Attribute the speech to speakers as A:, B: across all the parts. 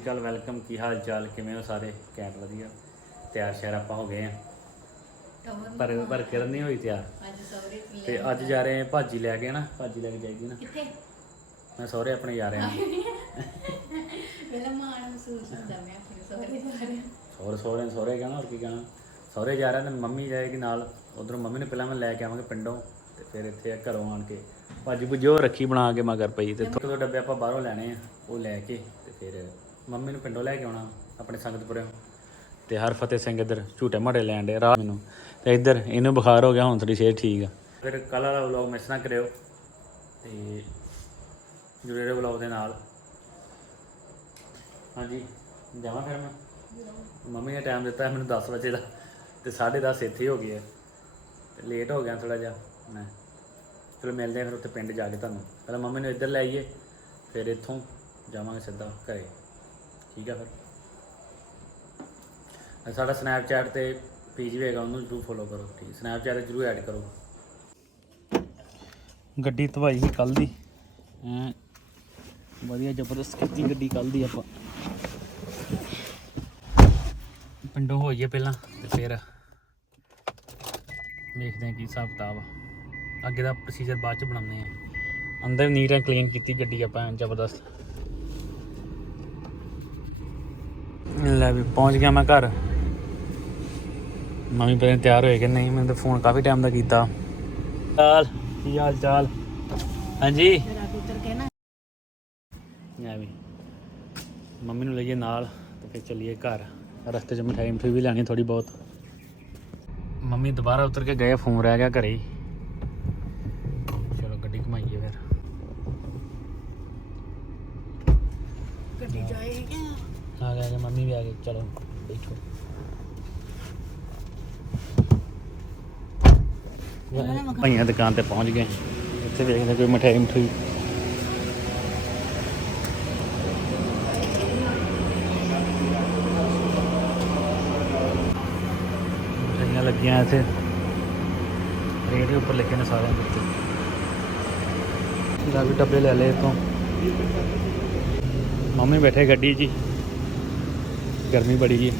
A: ਸ਼੍ਰੀ ਅਕਾਲ welcome ਕੀ ਹਾਲ ਚਾਲ? ਕਿਵੇਂ ਹੋ ਸਾਰੇ? ਕੈਂਟ ਵਧੀਆ। ਤਿਆਰ ਸ਼ਿਆਰ ਆਪਾਂ ਹੋ ਗਏ ਆ। ਪਰ ਪਰ ਕਰਨ ਨਹੀਂ ਹੋਈ ਤਿਆਰ।
B: ਅੱਜ
A: ਤੇ ਅੱਜ ਜਾ ਰਹੇ ਆ ਭਾਜੀ ਲੈ ਕੇ ਨਾ ਭਾਜੀ ਲੈ ਕੇ ਜਾਈਗੀ ਨਾ।
B: ਕਿੱਥੇ?
A: ਮੈਂ ਸਹੁਰੇ ਆਪਣੇ ਜਾ ਰਿਹਾ।
B: ਮੇਰਾ ਮਾਣ ਮਹਿਸੂਸ ਹੁੰਦਾ ਮੈਂ ਆਪਣੇ ਸੌਰੇ ਜਾ ਰਿਹਾ
A: ਸਹੁਰੇ ਸਹੁਰੇ ਸਹੁਰੇ ਕਹਿਣਾ ਹੋਰ ਕੀ ਕਹਿਣਾ? ਸਹੁਰੇ ਜਾ ਰਿਹਾ ਤੇ ਮੰਮੀ ਜਾਏਗੀ ਨਾਲ। ਉਧਰੋਂ ਮੰਮੀ ਨੂੰ ਪਹਿਲਾਂ ਮੈਂ ਲੈ ਕੇ ਆਵਾਂਗੇ ਪਿੰਡੋਂ ਤੇ ਫਿਰ ਇੱਥੇ ਘਰੋਂ ਆਣ ਕੇ। ਭਾਜੀ ਭੁੱਜੀ ਰੱਖੀ ਬਣਾ ਕੇ ਮਗਰ ਪਈ ਤੇ ਦੋ ਡੱਬੇ ਆਪਾਂ ਬਾਹਰੋਂ ਲੈਣੇ ਆ ਉਹ ਲੈ ਕੇ ਤੇ ਫਿਰ ਮੰਮੀ ਨੂੰ ਪਿੰਡੋਂ ਲੈ ਕੇ ਆਉਣਾ ਆਪਣੇ ਸੰਗਤਪੁਰਿਓਂ ਤੇ ਹਰ ਫਤਿਹ ਸਿੰਘ ਇੱਧਰ ਝੂਟੇ ਮਾੜੇ ਲੈਣ ਦੇ ਰਾਹ ਮੈਨੂੰ। ਤੇ ਇੱਧਰ ਇਹਨੂੰ ਬੁਖਾਰ ਹੋ ਗਿਆ ਹੁਣ ਥੋੜੀ ਸਿਹਤ ਠੀਕ ਆ। ਫਿਰ ਕੱਲ ਵਾਲਾ ਵਲੌਗ ਮਿਸ ਨਾ ਕਰਿਓ ਤੇ ਜੁੜੇ ਰਹੋ ਵਲੌਗ ਦੇ ਨਾਲ। ਹਾਂਜੀ ਜਾਵਾਂ ਫਿਰ ਮੈਂ? ਮੰਮੀ ਨੇ ਟਾਈਮ ਦਿੱਤਾ ਹੈ ਮੈਨੂੰ 10 ਵਜੇ ਦਾ ਤੇ 10:30 ਇੱਥੇ ਹੀ ਹੋ ਗਏ ਆ। ਤੇ ਲੇਟ ਹੋ ਗਿਆ ਥੋੜਾ ਜਿਹਾ ਮੈਂ। ਚਲੋ ਮਿਲਦੇ ਆ ਫਿਰ ਉੱਥੇ ਪਿੰਡ ਜਾ ਕੇ ਤੁਹਾਨੂੰ। ਪਹਿਲਾਂ ਮੰਮੀ ਨੂੰ ਇੱਧਰ ਲੈ ਆਈਏ ਫਿਰ ਇੱਥੋਂ ਜਾਵਾਂਗੇ ਸਿੱਧਾ ਘਰੇ। ਠੀਕ ਆ ਫਿਰ। ਸਾਡਾ ਸਨੈਪਚੈਟ ਤੇ ਪੇਜ ਵੀ ਹੈਗਾ, ਉਹਨੂੰ ਜਰੂਰ ਫੋਲੋ ਕਰੋ, ਠੀਕ। ਸਨੈਪਚੈਟ ਤੇ ਜਰੂਰ ਐਡ ਕਰੋ। ਗੱਡੀ ਧਵਾਈ ਸੀ ਕੱਲ ਦੀ। ਐਂ ਵਧੀਆ ਜ਼ਬਰਦਸਤ ਕੀਤੀ ਗੱਡੀ ਕੱਲ ਦੀ ਆਪਾਂ। ਪਿੰਡੋਂ ਹੋਈਏ ਪਹਿਲਾਂ ਤੇ ਫਿਰ ਵੇਖਦੇ ਹਾਂ ਕੀ ਹਿਸਾਬ ਕਿਤਾਬ ਅੱਗੇ ਦਾ ਪ੍ਰੋਸੀਜਰ ਬਾਅਦ ਚ ਬਣਾਉਂਦੇ ਆ ਅੰਦਰ ਨੀਟ ਐਂਡ ਕਲੀਨ ਕੀਤੀ ਗੱਡੀ ਆਪਾਂ, ਜ਼ਬਰਦਸਤ। ਲੈ ਵੀ ਪਹੁੰਚ ਗਿਆ ਮੈਂ ਘਰ। ਮੰਮੀ ਪਹਿਲਾਂ ਤਿਆਰ ਹੋਏ ਕਿ ਨਹੀਂ, ਮੈਨੂੰ ਤਾਂ ਫੋਨ ਕਾਫੀ ਟਾਈਮ ਦਾ ਕੀਤਾ। ਚਾਲ, ਕੀ ਹਾਲ ਚਾਲ? ਹਾਂਜੀ।
B: ਤੇਰਾ ਪੁੱਤਰ ਕਹਿਣਾ
A: ਐ ਵੀ, ਮੰਮੀ ਨੂੰ ਲਈਏ ਨਾਲ ਤੇ ਫਿਰ ਚੱਲੀਏ ਘਰ। ਰਸਤੇ 'ਚ ਮਠਾਈ ਮਠਾਈ ਵੀ ਲੈਣੀ ਥੋੜੀ ਬਹੁਤ। ਮੰਮੀ ਦੁਬਾਰਾ ਉਤਰ ਕੇ ਗਏ, ਫੋਨ ਰਹਿ ਗਿਆ ਘਰੇ ਹੀ ਚਲੋ ਗੱਡੀ ਘੁਮਾਈਏ ਫਿਰ
B: ਗੱਡੀ ਜਾਏਗੀ
A: ਆ ਗਏ ਆ ਗਏ ਮੰਮੀ ਵੀ ਆ ਗਏ ਚਲੋ ਬੈਠੋ ਭਾਈਆਂ ਦੁਕਾਨ ਤੇ ਪਹੁੰਚ ਗਏ। ਇੱਥੇ ਵੇਖਦੇ ਕੋਈ ਮਠਾਈ ਮਠਾਈ ਮਠਾਈਆਂ ਲੱਗੀਆਂ ਇੱਥੇ। ਰੇਟ ਉੱਪਰ ਲਿਖੇ ਨੇ ਸਾਰਿਆਂ ਦੇ ਉੱਤੇ। ਲਾ ਵੀ ਡੱਬੇ ਲੈ ਲਏ ਇੱਥੋਂ। ਮੰਮੀ ਬੈਠੇ ਗੱਡੀ 'ਚ ਹੀ। ਗਰਮੀ ਬੜੀ ਹੈ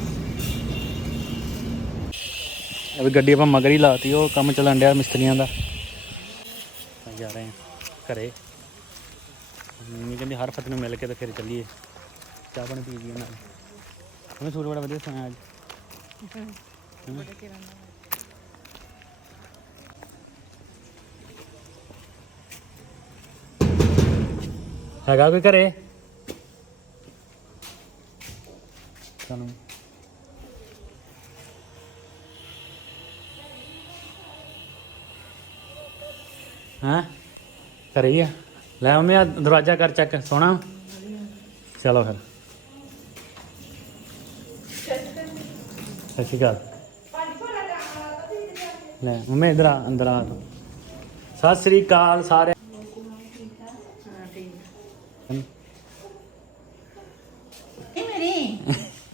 A: ਅਬ ਗੱਡੀ ਆਪਾਂ ਮਗਰ ਹੀ ਲਾਤੀ, ਉਹ ਕੰਮ ਚੱਲਣ ਡਿਆ ਮਿਸਤਰੀਆਂ ਦਾ। ਜਾ ਰਹੇ ਹਾਂ ਘਰੇ। ਮੰਮੀ ਕਹਿੰਦੀ ਹਰ ਫਤ ਨੂੰ ਮਿਲ ਕੇ ਤਾਂ ਫਿਰ ਚੱਲੀਏ। ਚਾਹ ਪਾਣੀ ਪੀ ਲਈਏ ਨਾਲ। ਉਹਨੇ ਸੂਟ ਬੜਾ ਵਧੀਆ ਸੁਣਾਇਆ ਅੱਜ। ਹਮ? ਹੈਗਾ ਕੋਈ ਘਰੇ? ਸਾਨੂੰ ਹਾਂ? ਘਰੇ ਆ। ਲੈ ਮੰਮੀ ਆ ਦਰਵਾਜ਼ਾ ਕਰ ਚੱਕ ਸੋਣਾ ਚਲੋ ਫਿਰ। ਸਤਿ ਸ਼੍ਰੀ ਅਕਾਲ। ਲੈ ਮੰਮੀ, ਇਧਰ ਆ, ਅੰਦਰ ਆ ਤੂੰ। ਸਤਿ ਸ਼੍ਰੀ ਅਕਾਲ ਸਾਰੇ ਹਮ,
B: ਇਹ ਮੇਰੀ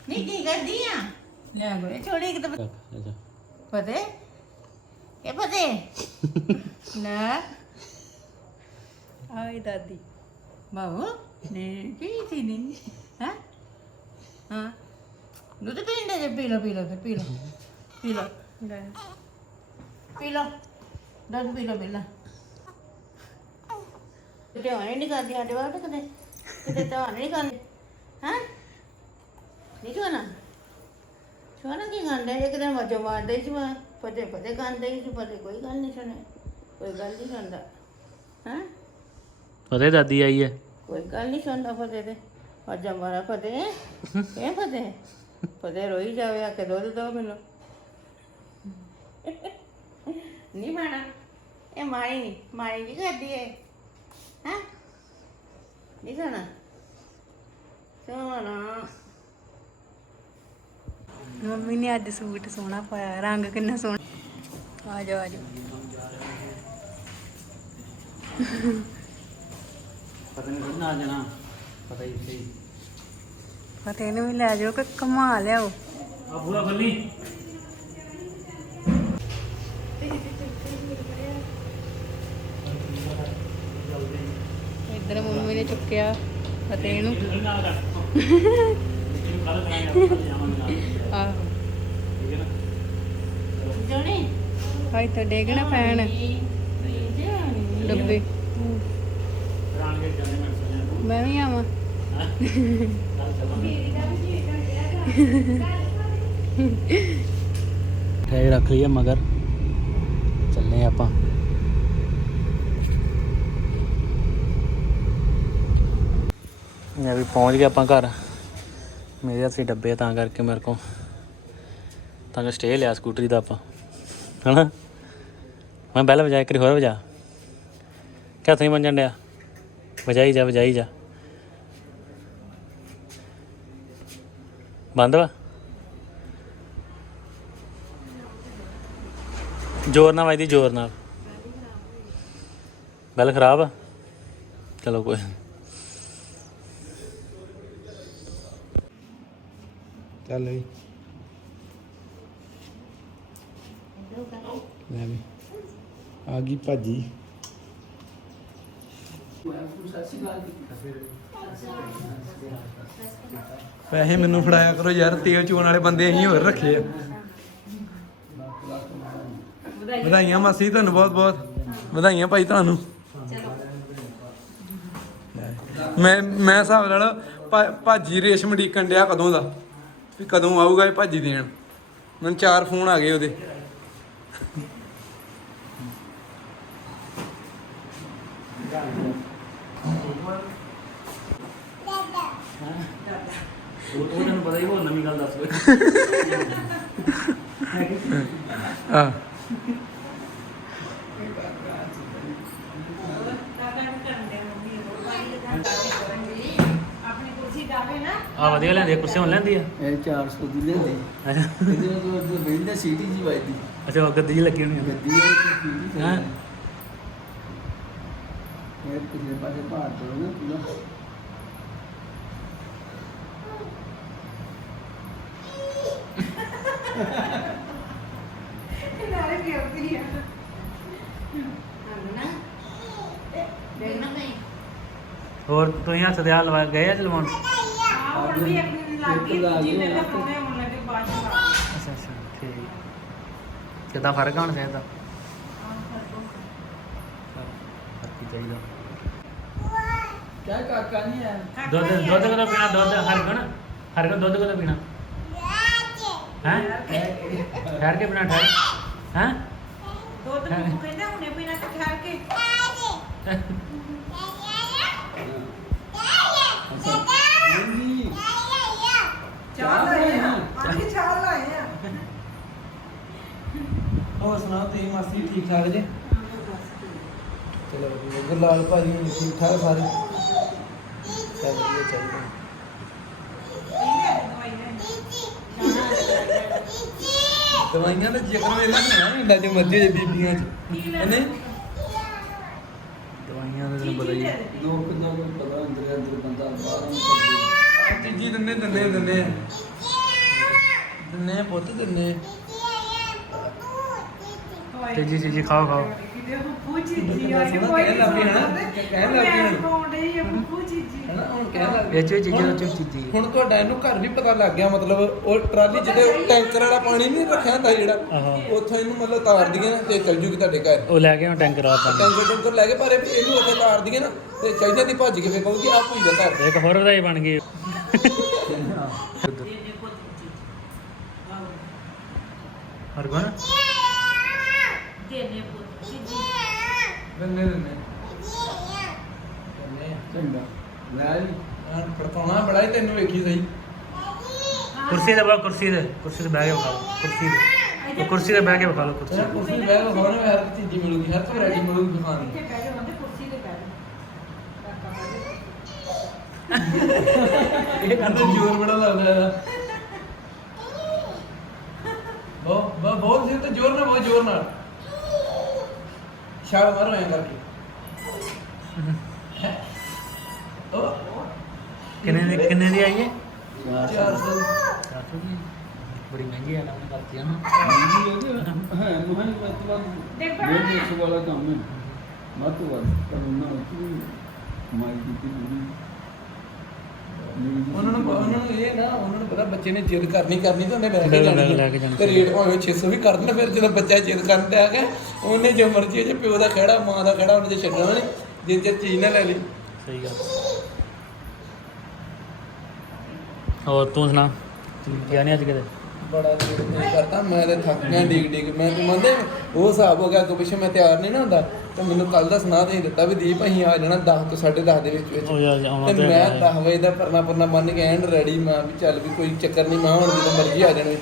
B: ਨੀ ਕੀ ਕਰਦੀ ਆ ਲੈ ਗੋਏ ਛੋੜੀ ਕਿ
A: ਚੱਕ, ਅੱਛਾ
B: ਪਤੇ ਇਹ ਪਤੇ ਨਾ ਆਈ ਦਾਦੀ ਬਾਬੂ ਨੇ ਕੀ ਸੀ ਨੀ ਹਾਂ ਹਾਂ ਦੁੱਧ ਪੀਂਦੇ ਜੇ ਪੀ ਲੋ ਪੀ ਲੋ ਫਿਰ ਪੀ ਲੋ ਪੀ ਲੋ ਲੈ। ਪੀ ਲੋ ਦੁੱਧ ਪੀ ਲੋ ਪਹਿਲਾਂ ਕਿਤੇ ਆਣੇ ਨਹੀਂ ਕਰਦੀ ਸਾਡੇ ਵਾਲ ਤੇ ਕਦੇ ਕਿਤੇ ਤਾਂ ਨਹੀਂ ਕਰਦੀ ਹਾਂ ਨਹੀਂ ਕਰਨਾ ਛੋਣਾ ਕੀ ਗੰਦਾ ਇੱਕ ਦਿਨ ਵਜੋਂ ਮਾਰਦੇ ਸੀ ਮੈਂ ਪਤੇ ਪਤੇ ਗੰਦੇ ਸੀ ਪਤੇ ਕੋਈ ਗੱਲ ਨਹੀਂ ਸੁਣੇ ਕੋਈ ਗੱਲ ਨਹੀਂ ਸੁਣਦਾ ਹਾਂ
A: ਪਤਾ ਦਾਦੀ ਆਈ ਹੈ।
B: ਕੋਈ ਗੱਲ ਨਹੀਂ ਸੁਣਦਾ ਫਤੇ ਤੇ। ਵਜੋਂ ਮਾਰਾ ਫਤੇ ਇਹ ਫਤੇ ਫਤੇ ਰੋਈ ਜਾਵੇ ਆ ਕੇ ਦੁੱਧ ਦੋ ਮੈਨੂੰ। ਨਹੀਂ ਮਾਣਾ ਇਹ ਮਾਰੀ ਨਹੀਂ ਮਾਰੀ ਨਹੀਂ ਕਰਦੀ ਏ ਹਾਂ? ਨਹੀਂ ਸੁਣਾ ਸੁਣਾ
C: ਮੰਮੀ ਨੇ ਅੱਜ ਸੂਟ ਸੋਹਣਾ ਪਾਇਆ ਰੰਗ ਕਿੰਨਾ ਸੋਹਣਾ। ਆ ਜਾਓ।
A: ਪਤਾ ਨਹੀਂ ਕਿੰਨਾ ਜਾਣਾ ਪਤਾ ਹੀ ਸਹੀ
C: ਫਤਿਹ ਨੂੰ ਵੀ ਲੈ ਜਾਓ ਕਿ ਕਮਾ ਲਿਆਓ।
A: ਆ ਬੂਆ ਖੋਲੀ।
C: ਇੱਧਰ ਮੰਮੀ ਨੇ ਚੁੱਕਿਆ ਫਤਿਹ ਨੂੰ
A: ਲੇਕਿਨ ਕੱਲ ਕਰਾਂਗੇ ਕੱਲ ਜਾਵਾਂਗੇ ਨਾਲ।
C: ਆਹੋ।
B: ਜੋਣੀ
C: ਹਾਈ ਤਾਂ ਡੇਗਣਾ ਪੈਣ ਡੱਬੇ।
A: ਮੈਂ
C: ਵੀ ਆਵਾਂ।
A: ਕੱਲ ਰੱਖ ਲਈਏ ਮਗਰ। ਚੱਲੇ ਆਪਾਂ। ਇਹ ਵੀ ਪਹੁੰਚ ਗਏ ਆਪਾਂ ਘਰ। ਮੇਰੇ ਹੱਥੀ ਡੱਬੇ ਤਾਂ ਕਰਕੇ ਮੇਰੇ ਕੋਲ। ਤਾਂ ਕਿ ਸਟੇ ਲਿਆ ਸਕੂਟਰੀ ਦਾ ਆਪਾਂ। ਹਨਾ? ਮੈਂ ਬੈਲ ਵਜਾ ਕਰੀ ਹੋਰ ਵਜਾ ਕਿਆ ਤੁਸੀਂ ਮੰਜਣ ਡਿਆ? ਵਜਾਈ ਜਾ ਵਜਾਈ ਜਾ। ਬੰਦ ਵਾ? ਜ਼ੋਰ ਨਾਲ ਵੱਜਦੀ, ਜ਼ੋਰ ਨਾਲ। ਬੈਲ ਖਰਾਬ ਆ? ਚਲੋ ਕੋਈ
D: ਚੱਲ ਵੀ ਲੈ ਵੀ ਆ ਗਈ ਭਾਜੀ। ਪੈਸੇ ਮੈਨੂੰ ਫੜਾਇਆ ਕਰੋ ਯਾਰ, ਤੇਲ ਚੋਣ ਵਾਲੇ ਬੰਦੇ ਅਸੀਂ ਹੋਰ ਰੱਖੇ ਆ। ਵਧਾਈਆਂ ਮਾਸੀ, ਤੁਹਾਨੂੰ ਬਹੁਤ ਬਹੁਤ। ਵਧਾਈਆਂ ਭਾਈ ਤੁਹਾਨੂੰ। ਮੈਂ ਮੈਂ ਹਿਸਾਬ ਨਾਲ ਭਾਜੀ ਰੇਸ਼ਮ ਡੀਕਣ ਡਿਆ ਕਦੋਂ ਦਾ, ਵੀ ਕਦੋਂ ਆਊਗਾ ਇਹ ਭਾਜੀ ਦੇਣ। ਮੈਨੂੰ ਚਾਰ ਫੋਨ ਆ ਗਏ ਉਹਦੇ
A: ਉਹ ਉਹ ਤੈਨੂੰ ਪਤਾ ਹੀ ਉਹ ਨਵੀਂ ਗੱਲ ਦੱਸ
D: ਆ
A: ਆ ਵਧੀਆ ਲੈਂਦੀ ਕੁਰਸੀ ਹੁਣ ਲੈਂਦੀ ਆ?
E: ਇਹ 400 ਦੀ ਲੈਂਦੇ।
A: ਅੱਛਾ।
E: ਇਹਦੇ ਨਾਲ ਤੋਂ ਅੱਗੇ ਬੈਠਦਾ ਸੀਟੀ ਜੀ ਵੱਜਦੀ।
A: ਅੱਛਾ ਉਹ ਗੱਦੀ ਲੱਗੀ ਹੋਣੀ
E: ਇਹ ਤੇ ਸੀਟੀ
A: ਹਾਂ।
E: ਇਹ ਪਿਛਲੇ ਪਾਸੇ ਪਹਾੜ ਤੋਂ ਨਾ ਪੂਰਾ
A: ਤੁਸੀਂ ਹੱਥ ਦੇ ਹਾਲ ਲਵਾ ਗਏ ਆ ਚਲਵਾਉਣ
E: ਇੱਕ ਲਾ ਗਏ
A: ਅੱਛਾ ਅੱਛਾ ਠੀਕ। ਕਿੱਦਾਂ ਫ਼ਰਕ ਆ ਹੁਣ ਸਿਹਤ ਦਾ? ਫ਼ਰਕ ਹੀ ਚਾਹੀਦਾ।
E: ਕਿਆ ਕਾਕਾ ਨਹੀਂ ਹੈ
A: ਦੁੱਧ ਦੁੱਧ ਕਦੋਂ ਪੀਣਾ? ਦੁੱਧ ਹਰਗਣ? ਹਰਗਣ ਦੁੱਧ ਕਦੋਂ ਪੀਣਾ? ਹੈ? ਠਹਿਰ ਕੇ ਪੀਣਾ ਠਹਿਰ। ਹੈ?
F: ਦੁੱਧ ਨੂੰ ਕਹਿੰਦਾ ਹੁਣੇ ਪੀਣਾ ਤੇ ਠਹਿਰ ਕੇ
E: ਨਹੀਂ
F: ਚਾਹ ਲਾਏ ਆ। ਪਾਣੀ ਚਾਹ ਲਾਏ ਆ।
D: ਹੋਰ ਸੁਣਾਓ ਤੁਸੀਂ ਮਾਸੀ ਠੀਕ ਠਾਕ ਜੇ? ਚਲੋ ਵਧੀਆ ਗੁਰਲਾਲ ਭਾਜੀ ਹੋਣੀ ਠੀਕ ਠਾਕ ਸਾਰੇ। ਚੱਲ ਵਧੀਆ ਚਾਹੀਦਾ ਦਵਾਈਆਂ ਦਾ ਜ਼ਿਕਰ ਵੇਲਾ ਨਹੀਂ ਆ ਇੰਦਾ ਜੋ ਮਰਜ਼ੀ ਜੇ ਬੀਬੀਆਂ ਚ। ਇਹਨੇ
A: ਦਵਾਈਆਂ ਦਾ ਤੈਨੂੰ ਪਤਾ ਹੀ ਹੈ।
E: ਦੋ ਕਿੰਨਾ ਨੂੰ ਪਤਾ ਅੰਦਰ ਅੰਦਰ ਬੰਦਾ ਬਾਹਰੋਂ ਨਿਕਲਦਾ
D: ਆ ਚੀਜ਼ੀ ਦਿੰਨੇ ਦਿੰਨੇ ਦਿੰਨੇ। ਦਿੰਨੇ ਪੁੱਤ ਦਿੰਨੇ
A: ਤੇ ਜੀ ਜੀ ਜੀ ਖਾਓ ਖਾਓ
F: ਕਿਤੇ ਫੁੱਫੂ ਚੀਜੀ ਆ
D: ਕਹਿਣ ਲੱਗ ਪਈ ਹਨਾ? ਕਹਿਣ ਲੱਗ ਪਈ ਹਨਾ?
F: ਡਈ ਆ ਫੁੱਫੂ ਚੀਜੀ
D: ਹਨਾ ਹੁਣ ਕਹਿਣ ਲੱਗ
A: ਵਿੱਚ ਵਿੱਚ ਚੀਜ਼ਾਂ ਵਿੱਚ ਚੀਜ਼ੀ
D: ਹੁਣ ਤੁਹਾਡਾ ਇਹਨੂੰ ਘਰ ਵੀ ਪਤਾ ਲੱਗ ਗਿਆ ਮਤਲਬ ਉਹ ਟਰਾਲੀ ਜਿਹਦੇ ਟੈਂਕਰ ਵਾਲਾ ਪਾਣੀ ਨਹੀਂ ਰੱਖਿਆ ਹੁੰਦਾ ਜਿਹੜਾ
A: ਆਹੋ
D: ਉੱਥੋਂ ਇਹਨੂੰ ਮਤਲਬ ਤਾਰ ਦੀਆਂ ਤੇ ਚੱਲ ਜੂਗੀ ਤੁਹਾਡੇ ਘਰ।
A: ਉਹ ਲੈ ਕੇ ਆਉਂ ਟੈਂਕਰ ਆ ਪਾਣੀ।
D: ਟੈਂਕਰ ਟੈਂਕਰ ਲੈ ਕੇ ਪਰ ਇਹ ਇਹਨੂੰ ਉੱਥੇ ਤਾਰ ਦੀਆਂ ਨਾ ਤੇ ਚਾਹੀਦਾ ਦੀ ਭੱਜ ਕੇ ਫੇਰ ਕਹੂਗੀ ਆ ਭੁਈ ਦਾ ਘਰ
A: ਇੱਕ ਹੋਰ ਵਧਾਈ ਬਣ ਗਈ। ਹਰਗੁਣ
F: ਦੇਨੇ ਪੁੱਤ ਚੀਜੀ
D: ਦੰਨੇ ਦੰਨੇ ਦੰਨੇ
E: ਚੰਗਾ। ਲੈ ਲਈ
D: ਹਾਂ ਪੜਕਾਉਣਾ ਬੜਾ ਹੀ ਤੈਨੂੰ ਵੇਖੀ ਸਹੀ।
A: ਕੁਰਸੀ ਤੇ ਬਾ ਕੁਰਸੀ ਤੇ ਕੁਰਸੀ ਤੇ ਬਹਿ ਕੇ ਵਿਖਾ ਲਓ। ਕੁਰਸੀ ਤੇ। ਉਹ ਕੁਰਸੀ ਤੇ ਬਹਿ ਕੇ ਵਿਖਾ ਲਓ ਕੁਰਸੀ
D: ਤੇਰਾ ਕੁਰਸੀ ਬੈਗ ਹੋਣ ਵਿੱਚ ਹਰ ਚੀਜ਼ ਮਿਲੂਗੀ ਹਰ ਵੈਰਾਈਟੀ ਮਿਲੂਗੀ ਖਾਣ
F: ਬਹਿ ਜਾ ਤੇ ਬਹਿ ਜਾ
D: ਇਹ ਕਹਿੰਦਾ ਜ਼ੋਰ ਬੜਾ ਲੱਗਦਾ ਹੈ ਬਹੁਤ ਬਹੁਤ ਸੀ ਤੇ ਜ਼ੋਰ ਨਾਲ ਬਹੁਤ ਜ਼ੋਰ ਨਾਲ। ਛਾਲ ਮਾਰੋ ਐਂ ਕਰਕੇ। ਉਹ
A: ਕਿੰਨੇ ਦੀ ਕਿੰਨੇ ਦੀ ਆਈ ਹੈ
D: 400
A: 400 ਦੀ। ਬੜੀ ਮਹਿੰਗੀ ਆ ਨਾ ਉਹਨੇ ਕਰਤੀ ਆ ਨਾ।
E: ਵਾਲਾ ਕੰਮ ਹੈ। ਮਤ ਵੱਧ। ਕਰਨਾ ਕਿ ਮਾਈ ਦੀ ਪੂਰੀ
D: ਉਹਨਾਂ ਨੂੰ ਉਹਨਾਂ ਨੂੰ ਇਹ ਨਾ ਉਹਨਾਂ ਨੂੰ ਪਤਾ ਬੱਚੇ ਨੇ ਜਿੱਦ ਕਰਨੀ ਕਰਨੀ ਤਾਂ ਉਹਨੇ ਲੈ ਕੇ
A: ਲੈ-
D: ਜਾਣੀ
A: ਕੇ
D: ਤੇ ਰੇਟ ਭਾਵੇਂ 600 ਵੀ ਕਰ ਦੇਣ ਫਿਰ ਜਦੋਂ ਬੱਚਾ ਜਿੱਦ ਕਰਨ ਤੇ ਆ ਗਿਆ ਉਹਨੇ ਜੋ ਮਰਜ਼ੀ ਜੇ ਪਿਓ ਦਾ ਖੜਾ ਮਾਂ ਦਾ ਖੜਾ ਉਹਨੇ ਜੇ ਛੱਡਣਾ ਨਹੀਂ ਜਿੰਨ ਚਿਰ ਚੀਜ਼ ਨਾ ਲੈ ਲਈ।
A: ਸਹੀ ਗੱਲ। ਹੋਰ ਤੂੰ ਸੁਣਾ? ਗਿਆ ਨਹੀਂ ਅੱਜ ਕਿਤੇ?
D: ਬੜਾ ਨਹੀਂ ਕਰਦਾ ਮੈਂ ਤੇ ਥੱਕ ਗਿਆ ਡਿਗ ਡਿਗ ਮੈਂ ਤੇ ਮੰਨਦੇ ਉਹ ਹਿਸਾਬ ਹੋ ਗਿਆ ਅੱਗੋਂ ਪਿੱਛੇ ਮੈਂ ਤਿਆਰ ਨਹੀਂ ਨਾ ਹੁੰਦਾ। ਤੇ ਮੈਨੂੰ ਕੱਲ ਦਾ ਸੁਣਾ ਦੇ ਦਿੱਤਾ ਵੀ ਦੀਪ ਅਸੀਂ ਆ ਜਾਣਾ 10 ਤੋਂ 10:30 ਦੇ ਵਿੱਚ ਵਿੱਚ।
A: ਆਉਣਾ
D: ਤੇ
A: ਤੇ
D: ਮੈਂ
A: ਹੈਗਾ।
D: 10 ਵਜੇ ਦਾ ਪਰਨਾ ਪਰਨਾ ਬੰਨ ਕੇ ਐਂਡ ਰੈਡੀ ਮੈਂ ਵੀ ਚੱਲ ਵੀ ਕੋਈ ਚੱਕਰ ਨਹੀਂ ਮੈਂ ਹੁਣ ਜਦੋਂ ਮਰਜ਼ੀ ਆ ਜਾਣਾ।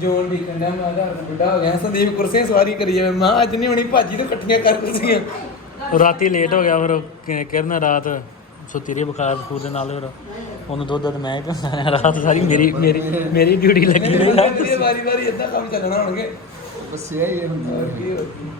D: ਜੋਨ ਵੀ ਕੰਡਿਆ ਮੈਂ ਦਾ ਬੁੱਢਾ ਹੋ ਗਿਆ ਸੰਦੀਪ ਕੁਰਸੀਆਂ ਸਵਾਰੀ ਕਰੀ ਜਾਵੇ। ਮੈਂ ਅੱਜ ਨਹੀਂ ਹੋਣੀ ਭਾਜੀ ਤੋਂ ਇਕੱਠੀਆਂ ਕਰ ਕੁਰਸੀਆਂ
A: ਰਾਤੀ ਲੇਟ ਹੋ ਗਿਆ ਫਿਰ ਉਹ ਕਿ- ਕਿਰਨ ਰਾਤ ਸੁੱਤੀ ਰਹੀ ਬੁਖਾਰ ਬਖੂਰ ਦੇ ਨਾਲ ਫਿਰ ਉਹਨੂੰ ਦੁੱਧ ਦੁੱਧ ਮੈਂ ਹੀ ਪਿਆਇਆ ਰਾਤ ਸਾਰੀ ਮੇਰੀ ਮੇਰੀ ਮੇਰੀ ਡਿਊਟੀ ਲੱਗੀ ਰਹੀ ਰਾਤ
D: ਵਾਰੀ ਵਾਰੀ ਇਦਾਂ ਕੰਮ ਚੱਲਣਾ ਹੋਣਗੇ।
E: ਬਸ ਇਹ ਹੁੰਦਾ
D: ਹੋਰ ਕੀ ਕੀ।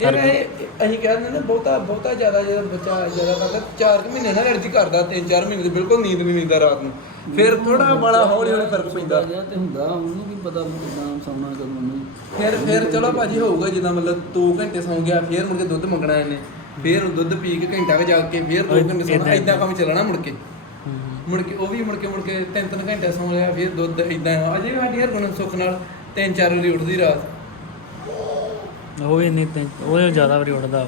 D: ਇਹ ਅਸੀਂ ਕਹਿੰਦੇ ਨਾ ਬਹੁਤਾ ਬਹੁਤਾ ਜ਼ਿਆਦਾ ਜਦੋਂ ਬੱਚਾ ਜ਼ਿਆਦਾ ਕਰਦਾ 4 ਮਹੀਨੇ ਨਾ ਐਨਰਜੀ ਕਰਦਾ 3-4 ਮਹੀਨੇ ਤੇ ਬਿਲਕੁਲ ਨੀਂਦ ਨਹੀਂ ਨੀਂਦਾ ਰਾਤ ਨੂੰ। ਫਿਰ ਥੋੜਾ ਬੜਾ ਹੌਲੀ ਹੌਲੀ ਫ਼ਰਕ ਪੈਂਦਾ।
E: ਜਿਹਾ ਤੇ ਹੁੰਦਾ ਉਹਨੂੰ ਵੀ ਪਤਾ ਵੀ ਕਿਦਾਂ ਸੌਣਾ ਕਦੋਂ ਨਹੀਂ
D: ਫਿਰ ਫਿਰ ਚਲੋ ਭਾਜੀ ਹੋਊਗਾ ਜਿੱਦਾਂ ਮਤਲਬ 2 ਘੰਟੇ ਸੌਂ ਗਿਆ ਫਿਰ ਮੁੜ ਕੇ ਦੁੱਧ ਮੰਗਣਾ ਇਹਨੇ। ਫਿਰ ਦੁੱਧ ਪੀ ਕੇ ਘੰਟਾ ਕੁ ਜਾ ਕੇ ਫਿਰ 2 ਘੰਟੇ ਸੌਣਾ ਇਦਾਂ ਕੰਮ ਚੱਲਣਾ ਮੁੜ ਕੇ। ਮੁੜ ਕੇ ਉਹ ਵੀ ਮੁੜ ਕੇ ਮੁੜ ਕੇ ਤਿੰਨ ਤਿੰਨ ਘੰਟੇ ਸੌਂ ਲਿਆ ਫਿਰ ਦੁੱਧ ਇਦਾਂ ਅਜੇ ਵੀ ਸਾਡੀ ਹਰਗੁਣ ਸੁੱਖ ਨਾਲ ਤਿੰਨ ਚਾਰ ਵਾਰੀ ਉੱਠਦੀ ਰਾਤ।
A: ਉਹ ਵੀ ਨਹੀਂ ਤੇ ਉਹ ਜ਼ਿਆਦਾ ਵਾਰੀ ਉੱਠਦਾ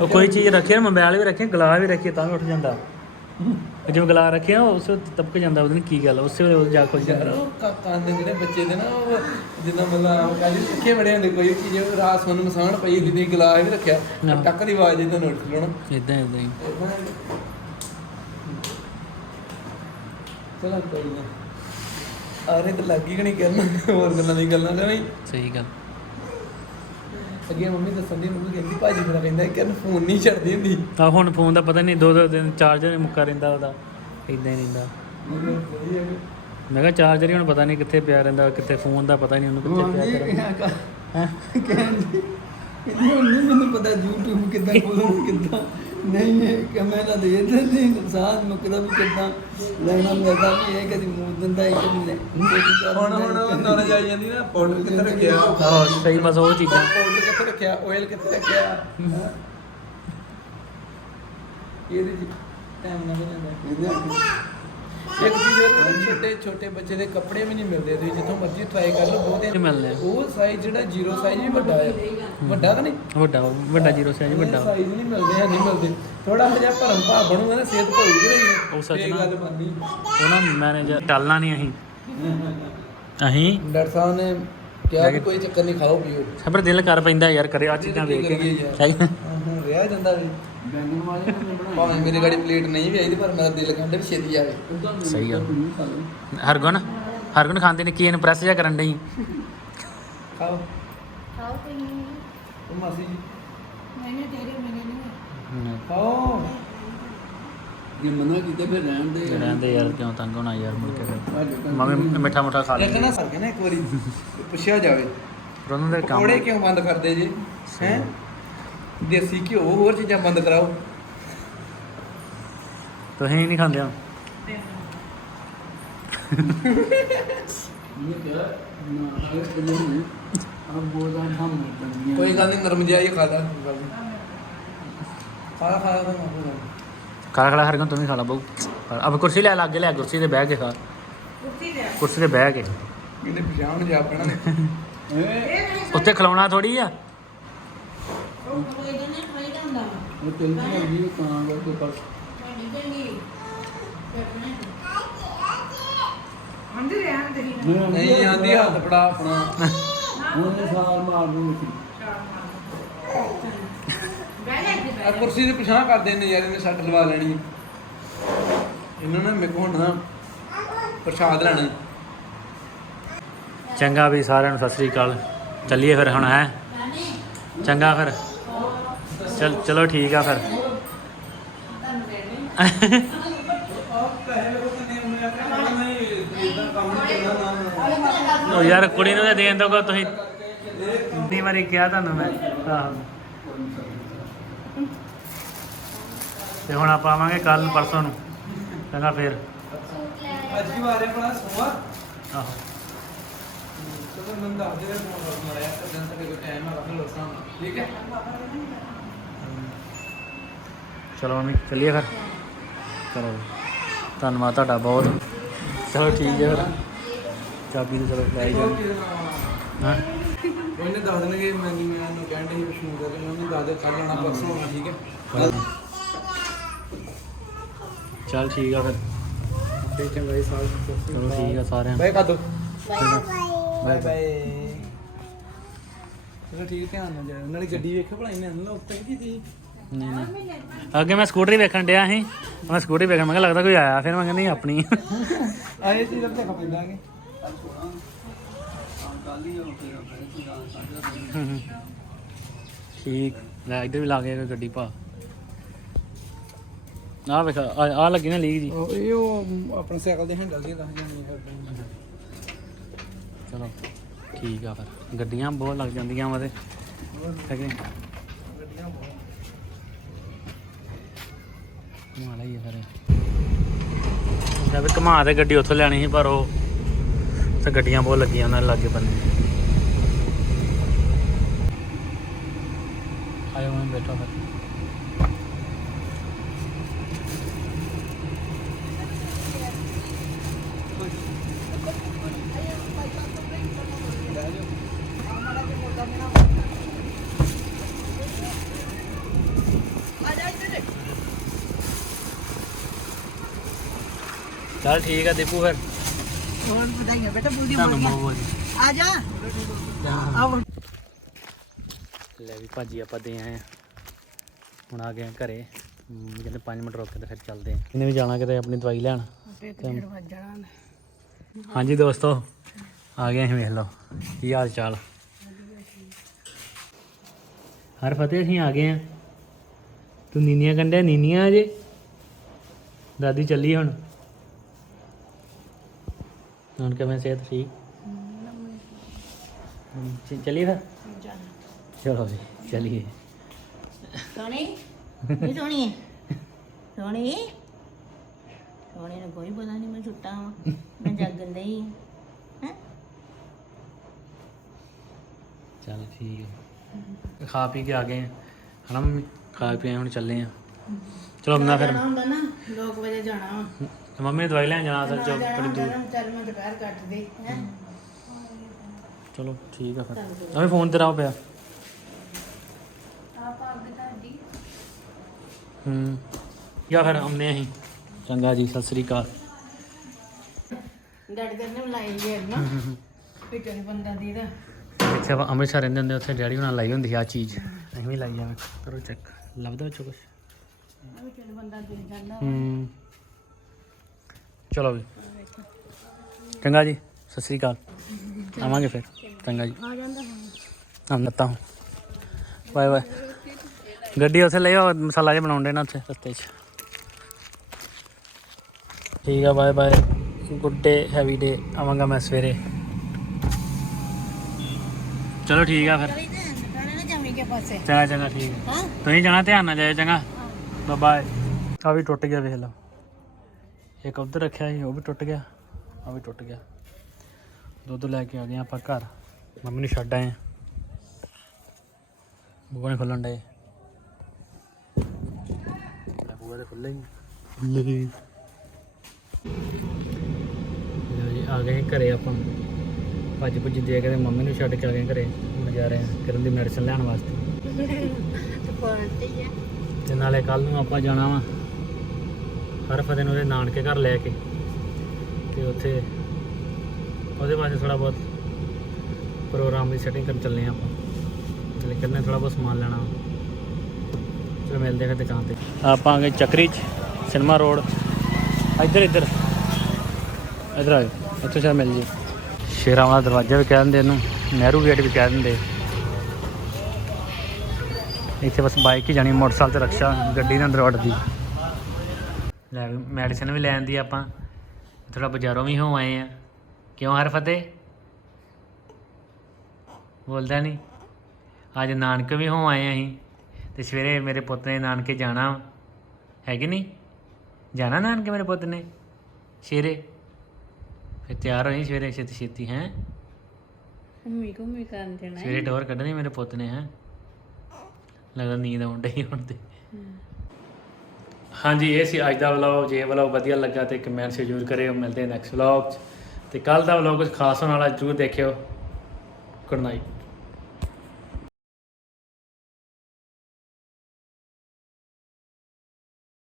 A: ਉਹ ਕੋਈ ਚੀਜ਼ ਰੱਖੇ ਨਾ ਮੋਬਾਈਲ ਵੀ ਰੱਖੇ ਗਲਾ ਵੀ ਰੱਖੇ ਤਾਂ ਵੀ ਉੱਠ ਜਾਂਦਾ। ਜਿਵੇਂ ਗਲਾ ਰੱਖਿਆ ਉਸ ਤਪਕ ਜਾਂਦਾ ਉਹਦੇ ਨਾਲ ਕੀ ਗੱਲ ਉਸੇ ਵੇਲੇ ਉਹ ਜਾ ਖੁੱਲ ਜਾਂਦਾ।
D: ਉਹ ਕਾਕਾਂ ਦੇ ਜਿਹੜੇ ਬੱਚੇ ਦੇ ਨਾ ਉਹ ਜਿੱਦਾਂ ਮਤਲਬ ਕਹਿੰਦੇ ਸਿੱਖੇ ਬੜੇ ਹੁੰਦੇ ਕੋਈ ਚੀਜ਼ ਰਾਤ ਨੂੰ ਮਸਾਣ ਪਈ ਜਿੱਦੀ ਗਲਾਸ ਵੀ ਰੱਖਿਆ। ਟੱਕ ਦੀ ਆਵਾਜ਼ ਜਿੱਦਾਂ ਉੱਠ ਖਲੋਣਾ
A: ਇਦਾਂ ਇਦਾਂ ਹੀ।
D: ਚਲੋ ਕੋਈ ਨਾ। ਆਰੇ ਤੇ ਲੱਗੀ ਕਿ ਨਹੀਂ ਕਰਨਾ ਹੋਰ ਗੱਲਾਂ ਦੀ ਗੱਲਾਂ ਨਹੀਂ।
A: ਸਹੀ ਗੱਲ।
D: ਅੱਗੇ ਮੰਮੀ ਦੱਸਣ ਦੀ ਮੰਮੀ ਕਹਿੰਦੀ ਭਾਜੀ ਮੇਰਾ ਕਹਿੰਦਾ ਕਿ ਫੋਨ ਨਹੀਂ ਛੱਡਦੀ ਹੁੰਦੀ।
A: ਆ ਹੁਣ ਫੋਨ ਦਾ ਪਤਾ ਨਹੀਂ ਦੋ ਦੋ ਦਿਨ ਚਾਰਜਰ ਮੁੱਕਾ ਰਹਿੰਦਾ ਉਹਦਾ। ਇਦਾਂ ਹੀ ਰਹਿੰਦਾ। ਮੈਂ ਕਿਹਾ ਚਾਰਜਰ ਹੀ ਹੁਣ ਪਤਾ ਨਹੀਂ ਕਿੱਥੇ ਪਿਆ ਰਹਿੰਦਾ ਕਿੱਥੇ ਫੋਨ ਦਾ ਪਤਾ ਨਹੀਂ ਉਹਨੂੰ ਕਿੱਥੇ ਪਿਆ ਹੈਂ?
E: ਕਹਿੰਦੀ ਨਹੀਂ ਮੈਨੂੰ ਪਤਾ YouTube ਕਿੱਦਾਂ ਖੋਲਣਾ ਕਿੱਦਾਂ ਨਹੀਂ ਇਹ ਕੈਮਰਾ ਦੇ ਇੱਧਰ ਨਹੀਂ ਸਾਥ ਮੁਕਦਾ ਵੀ ਕਿੱਦਾਂ ਲੈਣਾ ਮਿਲਦਾ? ਵੀ ਇਹ ਕਦੀ ਮੂੰਹ ਦਿੰਦਾ ਹੀ ਕਦੀ ਨਹੀਂ
D: ਹੁਣ ਹੁਣ ਨੌਲੇਜ ਆਈ ਜਾਂਦੀ ਨਾ ਪਾਊਡਰ ਕਿੱਥੇ ਰੱਖਿਆ?
A: ਆਹੋ ਸਹੀ ਬਸ ਉਹ ਚੀਜ਼ਾਂ।
D: ਪਾਊਡਰ ਕਿੱਥੇ ਰੱਖਿਆ? ਆਇਲ ਕਿੱਥੇ ਰੱਖਿਆ? ਹੈਂ? ਇਹਦੇ ਜੀ ਟਾਈਮ ਨਾਲ ਜਾਂਦਾ। ਇੱਕ ਚੀਜ਼ ਹੋਰ ਛੋਟੇ ਛੋਟੇ ਬੱਚੇ ਦੇ ਕੱਪੜੇ ਵੀ ਨਹੀਂ ਮਿਲਦੇ ਤੁਸੀਂ ਜਿੱਥੋਂ ਮਰਜ਼ੀ ਟਰਾਈ ਕਰ ਲਓ ਬਹੁਤੇ
A: ਨਹੀਂ ਮਿਲਦੇ। ਆ।
D: ਉਹ ਸਾਈਜ਼ ਜਿਹੜਾ ਜ਼ੀਰੋ ਸਾਈਜ਼ ਵੀ ਵੱਡਾ ਹੈ। ਵੱਡਾ ਕਿ ਨਹੀਂ?
A: ਵੱਡਾ ਵੱਡਾ ਜ਼ੀਰੋ ਸਾਈਜ਼ ਵੱਡਾ।
D: ਸਾਈਜ਼ ਨਹੀਂ ਮਿਲਦੇ ਹੈ ਨਹੀਂ ਮਿਲਦੇ। ਥੋੜਾ ਜਿਹਾ ਭਰਮ ਭਾਵ ਬਣੂਗਾ ਨਾ ਸਿਹਤ ਭਰੂਗੀ ਨਹੀਂ
A: ਉਹ ਸੱਚ
D: ਇਹ
A: ਨਾ।
D: ਗੱਲ
A: ਉਹ ਨਾ ਮੈਨੇਜਰ ਟਲਣਾ ਨਹੀਂ ਅਸੀਂ। ਅਸੀਂ
D: ਡਾਕਟਰ ਸਾਹਿਬ ਨੇ ਕਿਹਾ ਕਿ ਕੋਈ ਚੱਕਰ ਨਹੀਂ ਖਾਓ ਪੀਓ।
A: ਸਬਰ ਦਿਲ ਕਰ ਪੈਂਦਾ ਯਾਰ ਕਰੇ ਆ ਚੀਜ਼ਾਂ ਵੇਖ ਕੇ
D: ਹੁਣ ਰਿਹਾ ਜਾਂਦਾ ਵੀ।
E: ਬੈਂਗਣ ਵਾਲੇ ਨੇ
D: ਭਾਵੇਂ ਮੇਰੇ ਗਾੜੀ ਪਲੇਟ ਨਹੀਂ ਵੀ ਆਈ ਤੇ ਪਰ ਮੇਰਾ ਦਿਲ ਕਹਿੰਦਾ ਵੀ ਛੇਤੀ ਆਵੇ।
A: ਸਹੀ ਗੱਲ।
E: ਤੁਸੀਂ ਖਾ ਲਓ
A: ਹਰਗੁਣ ਹਰਗੁਣ ਖਾਂਦੇ ਨੇ ਕੀ ਇਹਨੂੰ ਪ੍ਰੈਸ ਜਿਹਾ ਕਰਨ ਡਈ?
D: ਖਾਓ।
B: ਖਾਓ ਤੁਸੀਂ
D: ਉਹ ਮਾਸੀ ਜੀ।
B: ਮੈਨੇ ਤੇਰੇ ਮੈਨੇ ਨਹੀਂ
D: ਖਾਓ।
E: ਜੇ ਮਨਾ ਕੀਤਾ ਫਿਰ ਰਹਿਣ ਦੇ।
A: ਰਹਿੰਦੇ ਯਾਰ ਕਿਉਂ ਤੰਗ ਹੋਣਾ ਯਾਰ ਮੁੜ ਕੇ ਫਿਰ?
E: ਸਾਡੇ ਘਰ
A: ਮੰਮੀ ਮਿੱਠਾ ਮੁੱਠਾ ਖਾ
D: ਇੱਕ
A: ਲੈਂਦੇ
D: ਨਾ ਸਰ ਕੇ ਨਾ ਇੱਕ ਵਾਰੀ ਪੁੱਛਿਆ ਜਾਵੇ।
A: ਪਰ ਉਹਨਾਂ ਦੇ ਕੰਮ
D: ਪਕੌੜੇ ਕਿਉਂ ਬੰਦ ਕਰਦੇ ਜੀ? ਹੈ? ਦੇਸੀ ਘਿਓ ਹੋਰ ਚੀਜ਼ਾਂ ਬੰਦ ਕਰਾਓ।
A: ਤੁਸੀਂ ਨਹੀਂ ਖਾਂਦੇ
E: ਨਾ ਤੇ ਆ।
D: ਕੋਈ ਗੱਲ ਨਹੀਂ ਨਰਮ ਜਿਹਾ ਹੀ ਖਾ ਲੈ ਕੋਈ ਗੱਲ ਨੀ। ਖਾ ਲਾ, ਖਾ ਲਾ, ਖਾ ਲਾ, ਖਾ।
A: ਖਾ ਤੂੰ ਵੀ ਲਾ ਬਹੁ ਅਬ ਕੁਰਸੀ ਲੈ ਲਾ ਅੱਗੇ ਲੈ ਕੁਰਸੀ ਤੇ ਬਹਿ ਕੇ ਖਾ। ਕੁਰਸੀ ਤੇ ਬਹਿ ਕੇ।
D: ਇਹਨੇ ਪਛਾਣ ਜਾ ਆਪਣਾ। ਨੇ
A: ਉੱਤੇ ਖਲਾਉਣਾ ਥੋੜੀ ਆ।
B: ਉਹ ਕੋਈ ਦਿਨ ਨਹੀਂ ਖਾਈਦਾ ਹੁੰਦਾ
E: ਉਹ ਤੇਲ ਦੀ ਲੱਗੀ ਕਾਂ ਕਰਕੇ ਪਰ
B: ਤੁਹਾਡੀ ਚੰਗੀ ਚੱਪਣੇ
F: ਆਂਦੇ ਰਹਿਣ ਦੇ।
D: ਨਹੀਂ ਆਂਦੀ ਹੱਥ ਫੜਾ ਆਪਣਾ।
E: ਹੁਣ ਇਹ ਸਾਲ ਮਾਰ ਦੂੰ ਸੀ।
B: ਬਹਿ ਜਾ ਇੱਥੇ
D: ਆ ਕੁਰਸੀ ਦੇ ਪਿਛਾਂ ਕਰਦੇ ਨੇ ਯਾਰ ਇਹਨੇ ਸੱਟ ਲਵਾ ਲੈਣੀ ਇਹਨਾਂ ਨੇ ਮੇਰੇ ਕੋਲ ਨਾ ਪ੍ਰਸ਼ਾਦ ਲੈਣਾ।
A: ਚੰਗਾ ਵੀ ਸਾਰਿਆਂ ਨੂੰ ਸਤਿ ਸ੍ਰੀ ਅਕਾਲ। ਚੱਲੀਏ ਫਿਰ ਹੁਣ ਹੈ? ਚੰਗਾ ਫਿਰ। ਚਲ ਚਲੋ ਠੀਕ ਆ ਫਿਰ। ਉਹ ਯਾਰ ਕੁੜੀ ਨੂੰ ਤਾਂ ਦੇਣ ਦੋਗਾ ਤੁਸੀਂ ਇੰਨੀ ਵਾਰੀ ਕਿਹਾ ਤੁਹਾਨੂੰ ਮੈਂ। ਆਹੋ। ਤੇ ਹੁਣ ਆਪਾਂ ਆਵਾਂਗੇ ਕੱਲ ਪਰਸੋਂ ਨੂੰ। ਚੰਗਾ ਫਿਰ।
D: ਅੱਜ ਕੀ ਵਾਰੇ ਆਪਣਾ ਸੋਮਵਾਰ?
A: ਆਹੋ।
D: ਚਲੋ ਮੈਨੂੰ ਦੱਸ ਦੇ ਫੋਨ ਮੜਿਆ ਤੇ ਦਿਨ ਤੱਕ ਕੋਈ ਟਾਈਮ ਆ ਫਿਰ ਲੋਸਾਂ ਠੀਕ ਹੈ?
A: ਚਲੋ ਮੰਮੀ ਚੱਲੀਏ ਫਿਰ। ਕਰੋ ਧੰਨਵਾਦ ਤੁਹਾਡਾ ਬਹੁਤ। ਚਲੋ ਠੀਕ ਹੈ ਫਿਰ। ਚਾਬੀ ਤੇ ਚਲੋ ਲੈ ਜਾ ਹਾਂ?
D: ਉਹਨੇ ਦੱਸ ਦੇਣਗੇ ਮੈਂ ਮੈਨੂੰ ਕਹਿਣ ਦੇ ਵਿਸ਼ਨੂੰ ਦਾ ਕਿ ਉਹਨੇ ਦੱਸ ਦੇ ਕੱਲ ਆਣਾ ਪਰਸੋਂ ਆਉਣਾ ਠੀਕ ਹੈ?
A: ਚੱਲ। ਠੀਕ ਆ ਫਿਰ।
D: ਤੇ ਚੰਗਾ ਜੀ ਸਾਲ
A: ਚਲੋ ਠੀਕ ਆ ਸਾਰਿਆਂ
D: ਬਾਏ ਕਾਦੋ। ਬਾਏ ਬਾਏ ਚਲੋ ਠੀਕ ਧਿਆਨ ਨਾਲ ਜਾਇਓ। ਨਾਲੇ ਗੱਡੀ ਵੇਖੋ ਭਲਾ ਇਹਨੇ ਨਾ ਉੱਤੇ ਕੀ ਦੀ
A: ਨਹੀਂ ਨਹੀਂ। ਅੱਗੇ ਮੈਂ ਸਕੂਟਰੀ ਵੇਖਣ ਡਿਆ ਸੀ। ਮੈਂ ਸਕੂਟਰੀ ਵੇਖਣ ਮੈਂ ਕਿਹਾ ਲੱਗਦਾ ਕੋਈ ਆਇਆ ਫਿਰ ਮੈਂ ਕਹਿੰਦਾ ਨਹੀਂ ਆਪਣੀ।
D: ਆਏ ਚੀਜ਼ ਤੇ ਖਪੇ ਦਾਂਗੇ
A: ਠੀਕ। ਲੈ ਇੱਧਰ ਵੀ ਲਾ ਕੇ ਗੱਡੀ ਪਾ ਆ ਵੇਖ ਆ ਲੱਗੀ ਨਾ ਲੀਕ ਜੀ।
D: ਉਹ ਇਹ ਉਹ ਆਪਣੇ ਸਾਈਕਲ ਦੇ ਹੈਂਡਲ ਦੀ ਦੱਸ ਜਾਣੀ ਹੈ
A: ਚਲੋ ਠੀਕ ਆ ਫਿਰ। ਗੱਡੀਆਂ ਬਹੁਤ ਲੱਗ ਜਾਂਦੀਆਂ ਵਾ ਤੇ। ਹੈਗੇ ਕਮਾ ਲਈ ਫਿਰ ਮੈਂ ਕਮਾ ਤੇ ਗੱਡੀ ਉੱਥੋਂ ਲੈਣੀ ਸੀ, ਪਰ ਉਹ ਤੇ ਗੱਡੀਆਂ ਬਹੁਤ ਲੱਗੀਆਂ ਉਹਨਾਂ ਦੇ ਲਾਗੇ ਬੰਨੇ ਆਇਓ ਮੈਂ ਬੈਠਾ ਫਿਰ। ਚੱਲ ਠੀਕ ਆ ਦੀਪੂ ਫਿਰ।
F: ਹੋਰ ਵਧਾਈਆਂ ਬੇਟਾ ਬੁੱਢੀ
A: ਤੁਹਾਨੂੰ ਬਹੁਤ
F: ਆ ਜਾ। ਆਓ।
A: ਲੈ ਵੀ ਭਾਜੀ ਆਪਾਂ ਦੇ ਆਏ ਆ। ਹੁਣ ਆ ਗਏ ਆ ਘਰੇ। ਹਮ, ਕਹਿੰਦੇ 5 ਮਿੰਟ ਰੁਕ ਕੇ ਤੇ ਫਿਰ ਚੱਲਦੇ ਆ। ਇਹਨੇ ਵੀ ਜਾਣਾ ਕਿਤੇ ਆਪਣੀ ਦਵਾਈ ਲੈਣ। ਹਾਂਜੀ ਦੋਸਤੋ ਆ ਗਏ ਅਸੀਂ ਵੇਖ ਲਓ। ਕੀ ਹਾਲ ਚਾਲ? ਹਰ ਫਤਿਹ ਅਸੀਂ ਆ ਗਏ ਆ। ਤੂੰ ਨੀਨੀਆਂ ਕੰਡਿਆ? ਨੀਨੀਆਂ ਅਜੇ? ਦਾਦੀ ਚੱਲੀ ਹੁਣ। ਹੁਣ ਕਿਵੇਂ ਸਿਹਤ ਠੀਕ? ਹਮ, ਚ- ਚੱਲੀਏ ਫਿਰ? ਚਲੋ ਜੀ ਚਲਿਏ।
B: ਸੋਹਣੀ? ਹੈ? ਸੋਹਣੀ? ਸੋਹਣੀ ਨੂੰ ਕੋਈ ਪਤਾ ਨਹੀਂ ਮੈਂ ਸੁੱਤਾ ਹਾਂ ਮੈਂ ਜਾਗਣ ਡਈ ਹਾਂ?
A: ਚਲ ਠੀਕ ਹੈ। ਖਾ ਪੀ ਕੇ ਆ ਗਏ ਹਨਾ ਮੰਮੀ? ਖਾ ਪੀ ਆਏ ਹੁਣ ਚੱਲੇ ਆ। ਚਲੋ ਨਾ ਫਿਰ।
B: ਜਾਣਾ ਹੁੰਦਾ ਨਾ 2 ਵਜੇ ਜਾਣਾ ਵਾ।
A: ਤੇ ਮੰਮੀ ਨੇ ਦਵਾਈ ਲੈਣ ਜਾਣਾ ਅਸਲ ਚ ਬੜੀ ਦੂਰ।
B: ਚੱਲ ਮੈਂ ਦੁਪਹਿਰ ਕੱਟ ਦੇ ਹੈ।
A: ਚਲੋ ਠੀਕ ਆ ਫਿਰ। ਅਵੇਂ ਫੋਨ ਤੇ ਰਾਹ ਪਿਆ ਹੂੰ। ਜਾਂ ਫਿਰ ਆਉਂਦੇ ਅਸੀਂ। ਚੰਗਾ ਜੀ ਸਤਿ ਸ੍ਰੀ ਅਕਾਲ।
B: ਡੈਡ ਕਰਨੇ ਬੁਲਾਈ ਜੇ ਨਾ। ਪਿੱਛੇ ਬੰਦਾ ਦੀ ਦਾ
A: ਇੱਥੇ ਆਪਾਂ ਅੰਮ੍ਰਿਤਸਰ ਰਹਿੰਦੇ ਹੁੰਦੇ ਉੱਥੇ ਡੈਡੀ ਹੁਣਾਂ ਲਾਈ ਹੁੰਦੀ ਆ ਚੀਜ਼। ਅਸੀਂ ਵੀ ਲਾਈ ਜਾਵੇ ਕਰੋ ਚੈੱਕ ਲੱਭਦਾ ਵਿੱਚੋਂ ਕੁਝ
B: ਪਿੱਛੇ ਬੰਦਾ ਦੇ ਜਾਂਦਾ
A: ਹੂੰ। ਚਲੋ ਵੀ। ਚੰਗਾ ਜੀ ਸਤਿ ਸ੍ਰੀ ਅਕਾਲ। ਆਵਾਂਗੇ ਫਿਰ। ਚੰਗਾ ਜੀ।
B: ਆ ਜਾਂਦਾ
A: ਹਾਂ ਨੱਤਾ ਹੂੰ ਬਾਏ ਬਾਏ। ਗੱਡੀ ਉੱਥੇ ਲੈ ਆਓ ਮਸਾਲਾ ਜਿਹਾ ਬਣਾਉਂਦੇ ਨਾ ਉੱਥੇ ਰਸਤੇ 'ਚ। ਠੀਕ ਆ bye bye. Good day have a day ਆਵਾਂਗਾ ਮੈਂ ਸਵੇਰੇ। ਚਲੋ ਠੀਕ ਆ ਫਿਰ। ਚੰਗਾ ਚੰਗਾ ਠੀਕ ਹੈ
B: ਹਾਂ।
A: ਤੁਸੀਂ ਜਾਣਾ ਧਿਆਨ ਨਾਲ ਜਾਇਓ ਚੰਗਾ। ਬਾਏ ਬਾਏ ਆ ਵੀ ਟੁੱਟ ਗਿਆ ਵੇਖ ਲਓ। ਇੱਕ ਉਧਰ ਰੱਖਿਆ ਸੀ ਉਹ ਵੀ ਟੁੱਟ ਗਿਆ ਆ ਵੀ ਟੁੱਟ ਗਿਆ। ਦੁੱਧ ਲੈ ਕੇ ਆ ਗਏ ਆਪਾਂ ਘਰ। ਮੰਮੀ ਨੂੰ ਛੱਡ ਆਏ ਬੂਹਾ ਨਹੀਂ ਖੁੱਲਣ ਡੇ ਬੂਹਾ ਤੇ ਖੁੱਲੇ ਹੀ ਖੁੱਲੇ ਹੀ ਆ। ਗਏ ਘਰੇ ਆਪਾਂ। ਭੱਜ ਭੁੱਜ ਦੇ ਕੇ ਤੇ ਮੰਮੀ ਨੂੰ ਛੱਡ ਕੇ ਆ ਗਏ ਘਰੇ। ਹੁਣ ਜਾ ਰਹੇ ਹਾਂ ਕਿਰਨ ਦੀ ਮੈਡੀਸਨ ਲੈਣ ਵਾਸਤੇ। ਤੇ ਨਾਲੇ ਕੱਲ ਨੂੰ ਆਪਾਂ ਜਾਣਾ ਵਾ। ਹਰ ਫਤਿਹ ਨੂੰ ਉਹਦੇ ਨਾਨਕੇ ਘਰ ਲੈ ਕੇ। ਤੇ ਉੱਥੇ ਉਹਦੇ ਵਾਸਤੇ ਥੋੜਾ ਬਹੁਤ ਪ੍ਰੋਗਰਾਮ ਦੀ ਸੈਟਿੰਗ ਕਰਨ ਚੱਲੇ ਆ ਆਪਾਂ। ਤੇ ਕਿੰਨੇ ਥੋੜਾ ਬਹੁਤ ਸਮਾਨ ਲੈਣਾ। ਚਲੋ ਮਿਲਦੇ ਹਾਂ ਫਿਰ ਦੁਕਾਨ ਤੇ। ਆਪਾਂ ਆ ਗਏ ਚੱਕਰੀ ਚ ਸਿਨੇਮਾ ਰੋਡ ਇੱਧਰ ਇੱਧਰ। ਇੱਧਰ ਆਓ ਇੱਥੇ ਸ਼ਾਇਦ ਮਿਲ ਜੇ ਸ਼ੇਰਾਂ ਵਾਲਾ ਦਰਵਾਜ਼ਾ ਵੀ ਕਹਿ ਦਿੰਦੇ ਇਹਨੂੰ। ਨਹਿਰੂ ਗੇਟ ਵੀ ਕਹਿ ਦਿੰਦੇ। ਇੱਥੇ ਬਸ ਬਾਈਕ ਹੀ ਜਾਣੀ, ਮੋਟਰਸਾਈਕਲ ਤੇ ਰਕਸ਼ਾ, ਗੱਡੀ ਦੇ ਅੰਦਰ ਵੜਦੀ ਲੈ ਮੈਡੀਸਨ ਵੀ ਲੈਣ ਦੀ ਆਪਾਂ। ਥੋੜਾ ਬਾਜ਼ਾਰੋਂ ਵੀ ਹੋ ਆਏ ਆ। ਕਿਉਂ ਹਰ ਫਤਿਹ ਬੋਲਦਾ ਨਹੀਂ ਅੱਜ ਨਾਨਕੇ ਵੀ ਹੋ ਆਏ ਆ ਅਸੀਂ। ਤੇ ਸਵੇਰੇ ਮੇਰੇ ਪੁੱਤ ਨੇ ਨਾਨਕੇ ਜਾਣਾ। ਹੈ ਕਿ ਨਹੀਂ ਜਾਣਾ ਨਾਨਕੇ ਮੇਰੇ ਪੁੱਤ ਨੇ? ਸ਼ੇਰੇ ਫਿਰ ਤਿਆਰ ਹੋਈ ਸਵੇਰੇ ਛੇਤੀ ਛੇਤੀ ਹੈ?
C: ਘੁੰਮੀ ਘੁੰਮੀ ਕਰਨ ਦੇਣਾ
A: ਸਵੇਰੇ ਟੋਰ ਕੱਢਣੀ ਮੇਰੇ ਪੁੱਤ ਨੇ ਹੈ? ਲੱਗਦਾ ਨੀਂਦ ਆਉਣ ਡਈ ਹੁਣ ਤੇ। ਹਾਂਜੀ, ਇਹ ਸੀ ਅੱਜ ਦਾ ਵਲੌਗ ਜੇ ਵਲੌਗ ਵਧੀਆ ਲੱਗਾ ਤੇ ਕਮੈਂਟ ਜ਼ਰੂਰ ਕਰਿਓ। ਮਿਲਦੇ ਨੈਕਸਟ ਵਲੌਗ 'ਚ। ਤੇ ਕੱਲ ਦਾ ਵਲੌਗ ਕੁਝ ਖਾਸ ਹੋਣ ਵਾਲਾ, ਜ਼ਰੂਰ ਦੇਖਿਓ। Good night